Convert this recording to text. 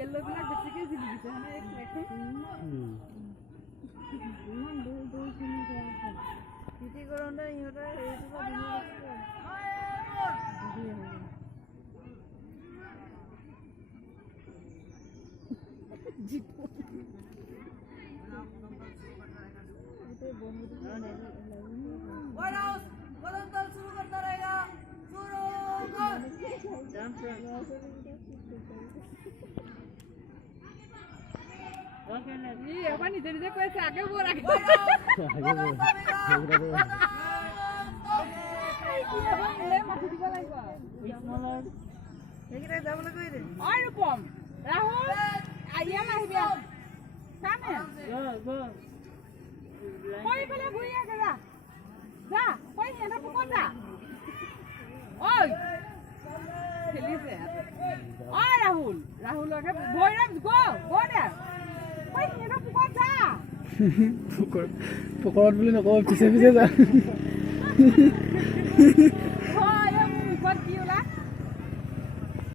য়েল্লোবিলাক বেছিকৈ জিলিকিছে মানে এই ফ্লেগখন ইমান দূৰ দূৰ চিনি খেতি কৰোঁতে ইহঁতে হেৰিটো পৰা নিজে নিজে কৈছে আগে বৰ আগে মাতি দিব লাগিব সেইকেইটাই যাবলৈ কৈ দে অ ৰূপম ৰাহুল আহিয়া নাহিবি কামে কৈ পেলাই ঘূৰি আছে যা যা কৈ সিহঁতৰ পুকত যা ঐ খেলিছে অ ৰাহুল ৰাহুলকে ভৈৰৱ গো দে কৈ সিহঁতৰ পুকত যা পুকৰত বুলি নকওঁ পিছে পিছে যা